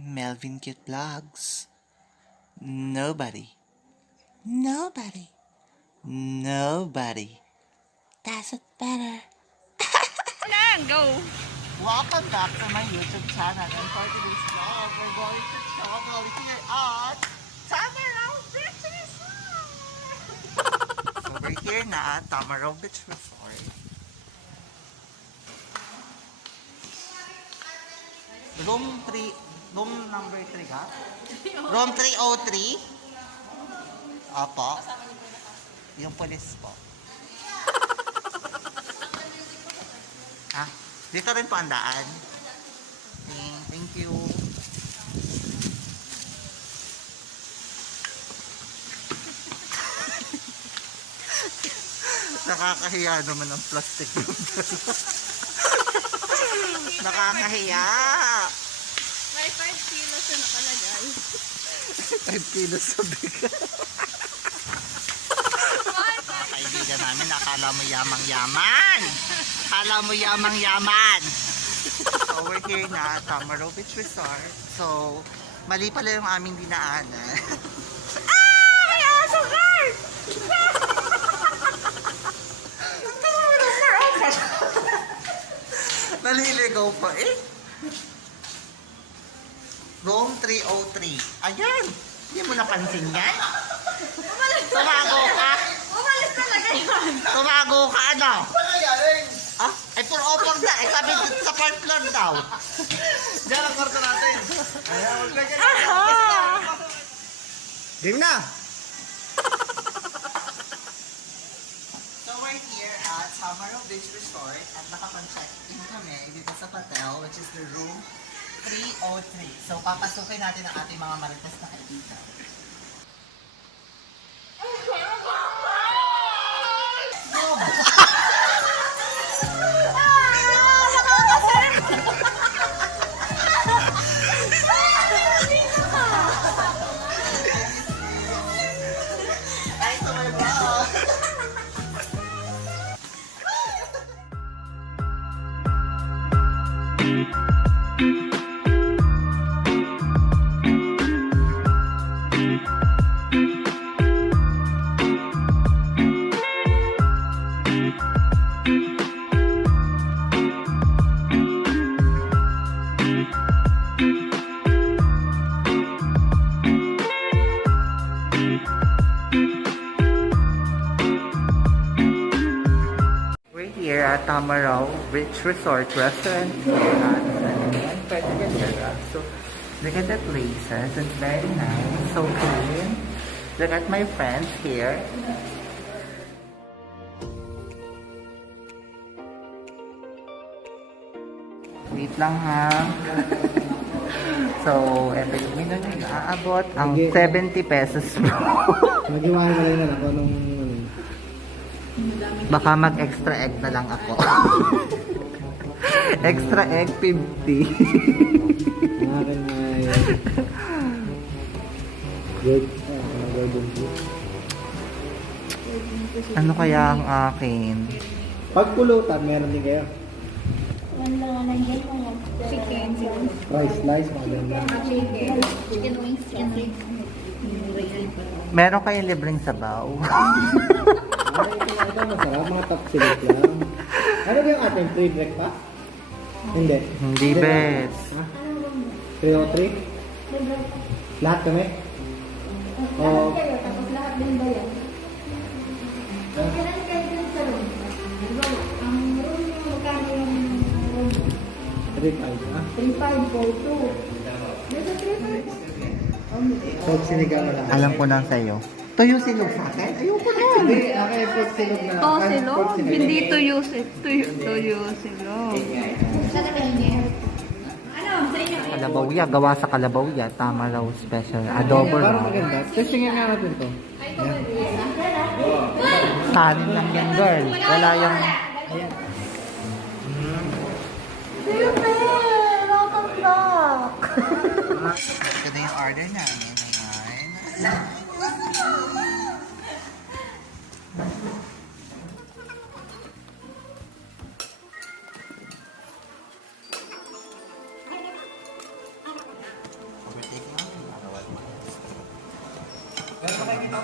Melvin Kit Vlogs. Nobody. Nobody. Nobody does it better. Lang, go! Welcome back to my YouTube channel. And for today's vlog, we're going to travel here at Tamaraw Beach Resort. So we're here na at Tamaraw Beach Resort. Room number 3 ka? Room 303? Opo. Yung police po. Ah, dito rin po ang daan. Thank you. Nakakahiya naman ang plastic yung dala. Nakakahiya. May 5 kilos na nakalagay. 5 kilos sa bigat. Kaibigan namin, akala mo yamang-yaman. Akala mo yamang-yaman. So, we're here na at Tamaraw Beach Resort. So, mali pala yung aming dinaanan. Ah! May aso, guys! Naliligaw pa eh. Room 303. Ayan! Hindi mo napansin yan? Tumago ka? Umalis talaga yun! Tumago ka ano? Ah? Ay puro opang na. Eh sabi dito sa part floor daw. Diyan ang kwarto natin. Game na! So we're here at Tamaraw Beach Resort at nakapag-check-in kami dito sa hotel, which is the room 303. So papasukin natin ang ating mga marites na kaibigan. We're here at Tamaraw Beach Resort Restaurant here at So look at the places, it's very nice, so clean. Look at my friends here. Wait lang ha. So, eto yung menu nyo aabot ang 70 pesos bro. Mag-iwain ka lang na lang kung anong... Baka mag-extra egg na lang ako. Extra egg 50. Ang akin ay... Good. Golden food. Ano kaya ang akin? Pag pulutan, meron din kayo. Chicken. Rice slice, maganda. Chicken wings. Chicken wings. Meron kayong libreng sabaw. Ay, ito masarap. Mga top silip lang. Ano ba yung ating free breakfast? Hindi. Hindi best. Ha? 303? Lahat kami? O... Tapos lahat din ba yan? Kailan kayo dun sa room? Ang room yung magkano yung room? 3-5, ha? 3,542. Nasa 3,500. So, sinigang na lang. Alam ko na sa'yo. Tuyo silog sa akin? Ayoko na. Hindi, akin pork silog na. To Pork silog? silog. Hindi tuyo silog. Saan na niya? Ano? Sa inyo? Kalabawya. Gawa sa kalabawya. Tamaraw special. Adobo Parang raw. maganda. Testingin nga natin to. Kanin lang yan, girl. Wala yung... Ayan. Welcome back! Ito na yung order namin. Ayan. Ah,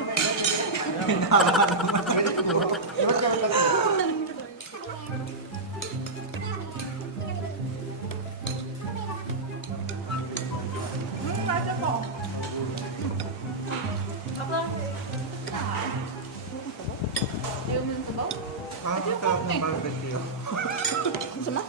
sarap ng barbecue. Sama?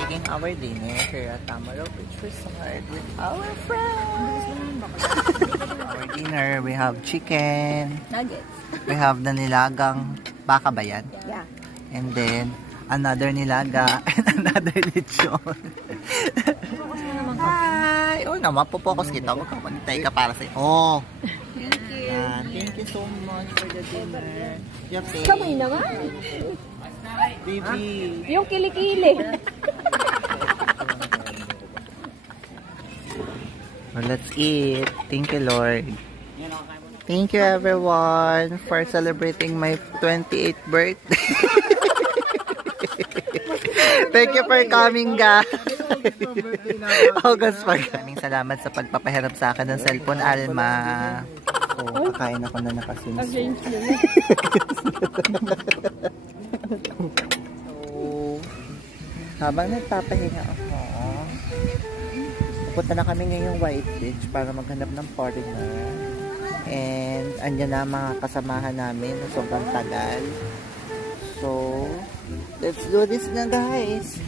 Taking our dinner here at Tamaro Beach Resort with our friends. Our dinner, we have chicken. Nuggets. We have the nilagang baka ba yan? Yeah. And then, another nilaga and another lechon. Hi! Oh, naman, pupokus kita. Huwag kang manitay ka para sa'yo. Oh! Thank you. Yan. Thank you so much for the dinner. Yape. Kamay naman. Baby. Yung kilikili. Well, let's eat. Thank you, Lord. Thank you, everyone, for celebrating my 28th birthday. Thank you for coming, guys. August pa. Maraming salamat sa pagpapahiram sa akin ng cellphone, Alma. So, kakain ako na nakasunod. So, habang nagpapahinga ako, pupunta na kami ngayong White Beach para maghanap ng partner. And andyan na mga kasamahan namin na sobrang tagal. So, let's do this na, guys.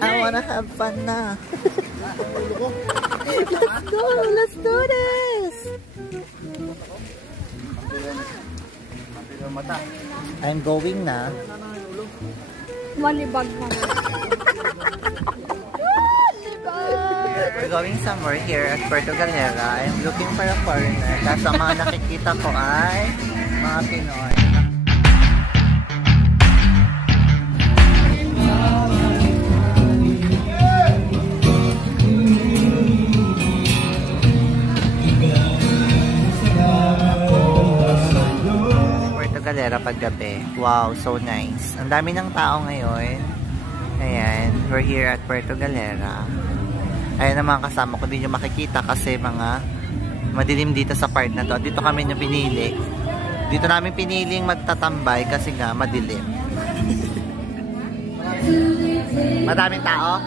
I wanna have fun na. Let's go! Let's do this! I'm going na. Malibag naman. We're going somewhere here at Puerto Galera. I'm looking for a foreigner. Tapos ang mga nakikita ko ay mga Pinoy. Puerto Galera paggabi. Wow, so nice. Ang dami ng tao ngayon. Ayan, we're here at Puerto Galera. Ayan ang mga kasama ko, hindi nyo makikita kasi mga madilim dito sa part na to. Dito kami nyo pinili. Dito namin piniling magtatambay kasi nga madilim. Madaming tao.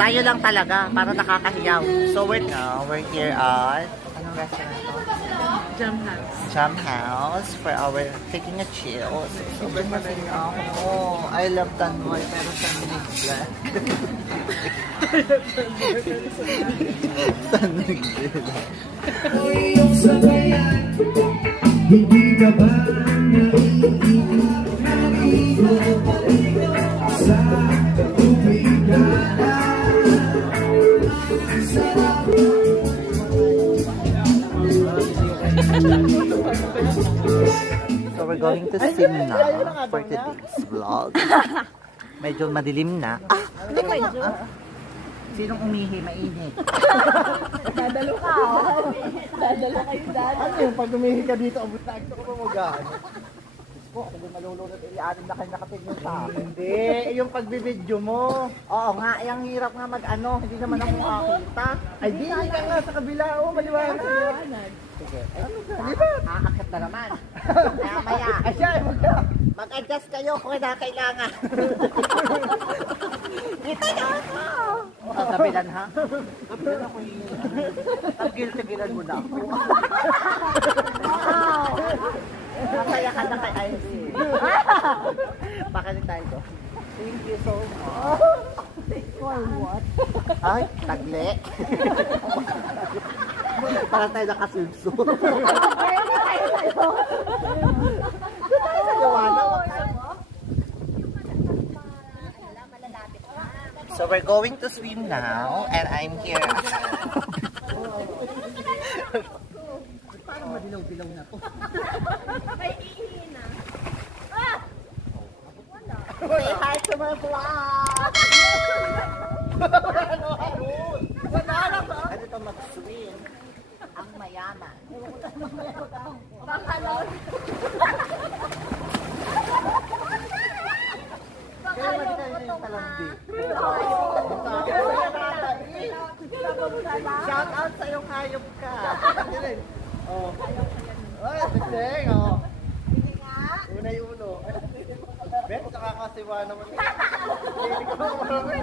Tayo lang talaga para nakakahiyaw. So we're here at anong restaurant to? Jam House. Jam House for our taking a chill. So masaya ako. I love Tanmoy pero sa nigla. Sa nigla. Hindi ka ba naiinig sa tubig na So we're going to sing na for today's vlog. Medyo madilim na. Hindi medyo. Sinong umihi? Mainit. Dadalo ka. Dadalo kayo dad. Ano yung pag tumihi ka dito, abot na ito ko mamugahan. Po, ako din malulunod, i-anim na kayo nakatigil sa akin. Hindi, yung pagbibidyo mo. Oo nga, yung hirap nga mag-ano, hindi naman ako makakita. Ay, di ka nga sa kabila, maliwanag. Sige, ano ka? Di ba? Aakit na naman. Maya. Ay, siya, Mag-adjust kayo kung kailangan. Dito na ako. Kabilan ha? Kabilan ako yun. Tagil-tagilan mo na ako. Wow! Masaya ka na kay IC. Pakalit tayo to. Thank you so much. For what? Ay, tagle. Para tayo naka-swimsuit. Doon tayo sa liwanag. So we're going to swim now, and I'm here. Parang madilaw-dilaw na to. May ihi na. Say hi to my vlog! Ano ito mag-swim? Ang mayaman. Bakalon. Kaya magkano yung talandi? Shout out sa iyong hayop ka. Oh. Ay, sing, oh. Una yung ulo. Bet, nakakasiwa naman. Hindi ko marami.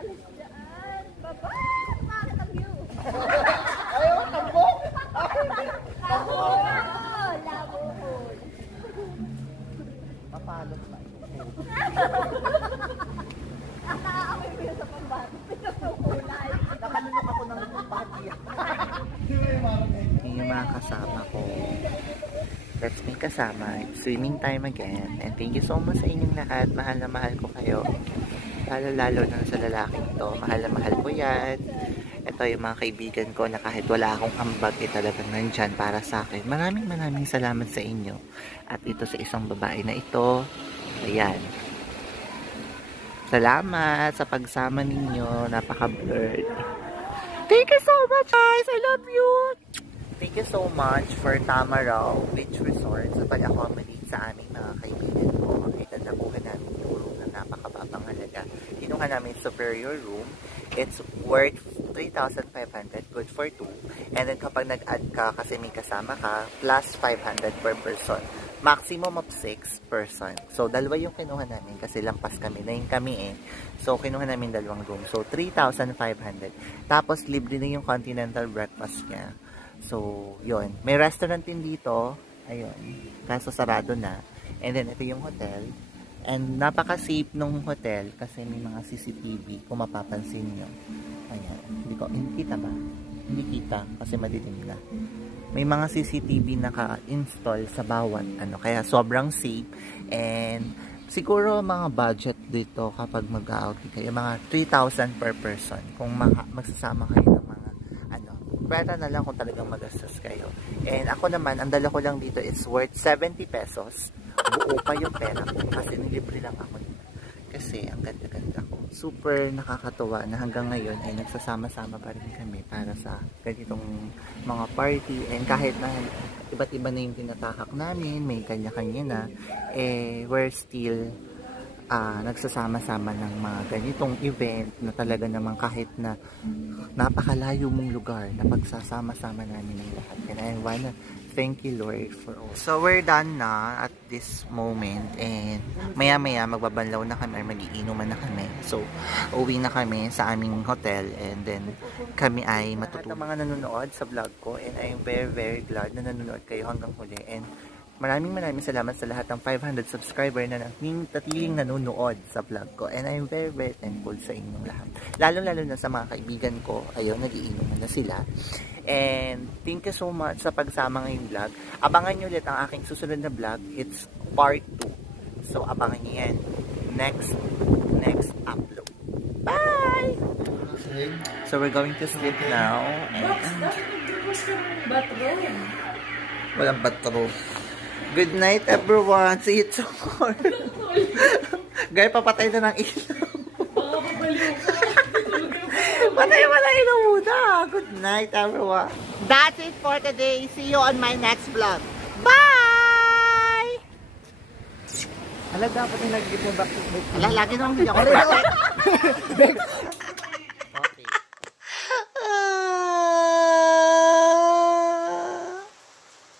Alis dyan. Baba. Bakit ang view? Ayaw, tambok! Labuhol. Labuhol. Papalot na. Nakaamoy mo yun sa pambato. Pinagkukulay. Nakalunok ako ng pagya. Yung mga kasama ko. Let's make kasama. It's swimming time again. And thank you so much sa inyong lahat. Mahal na mahal ko kayo. Lalo na sa lalaking to. Mahal na mahal ko yan. Ito yung mga kaibigan ko na kahit wala akong ambag, talagang nandyan para sa akin. Maraming salamat sa inyo. At ito sa isang babae na ito. Ayan. Salamat sa pagsama ninyo. Napaka-blurred. Thank you so much, guys. I love you. Thank you so much for Tamaraw Beach Resort sa pag-accommodate sa aming mga kaibigan ko. Ito nakuha namin yung room na napakababang halaga. Kinuha namin superior room. It's worth 3,500, good for 2. And then kapag nag-add ka, kasi may kasama ka, plus 500 per person. Maximum of 6 person. So, dalawa yung kinuha namin kasi lampas kami. 9 kami eh. So, kinuha namin dalawang room. So, 3,500. Tapos, libre na yung continental breakfast niya. So, yun. May restaurant din dito. Ayun. Kaso sarado na. And then, ito yung hotel. And napaka-safe nung hotel kasi may mga CCTV kung mapapansin nyo. Ayan. Hindi kita ba? Hindi kita kasi madilim na. May mga CCTV naka-install sa bawat ano. Kaya sobrang safe. And siguro mga budget dito kapag mag-outing kayo. Mga 3,000 per person. Kung magsasama kayo ng mga ano. Pwera na lang kung talagang magastos kayo. And ako naman, ang dala ko lang dito is worth 70 pesos. Buo pa yung pera ko kasi nilibre lang ako dito. Kasi ang ganda-ganda ko. Super nakakatuwa na hanggang ngayon ay nagsasama-sama pa rin kami para sa ganitong mga party. And kahit na iba't iba na yung tinatahak namin, may kanya-kanya na, we're still nagsasama-sama ng mga ganitong event na talaga naman kahit na napakalayo mong lugar na pagsasama-sama namin ng lahat. And I wanna thank you, Lord, for all. So, we're done na at this moment. And maya-maya, magbabanlaw na kami or magiinuman na kami. So, uwi na kami sa aming hotel. And then, kami ay matutulog. Mga nanonood sa vlog ko. And I'm very, very glad na nanonood kayo hanggang huli. And maraming salamat sa lahat ng 500 subscriber na natiling nanonood sa vlog ko. And I'm very, very thankful sa inyong lahat. Lalo-lalo na sa mga kaibigan ko. Ayun, nagiinuman na sila. And thank you so much sa pagsama ngayong vlog. Abangan nyo ulit ang aking susunod na vlog. It's part 2. So, abangan nyo yan. Next upload. Bye! So, we're going to sleep now. Walang bathroom. Good night, everyone. See you tomorrow. Gaya, papatay na ng ilaw. Patay mo na ilaw muna. Good night, everyone. That's it for today. See you on my next vlog. Bye! Alam, dapat yung nag-give mo back to Lagi naman hindi ako.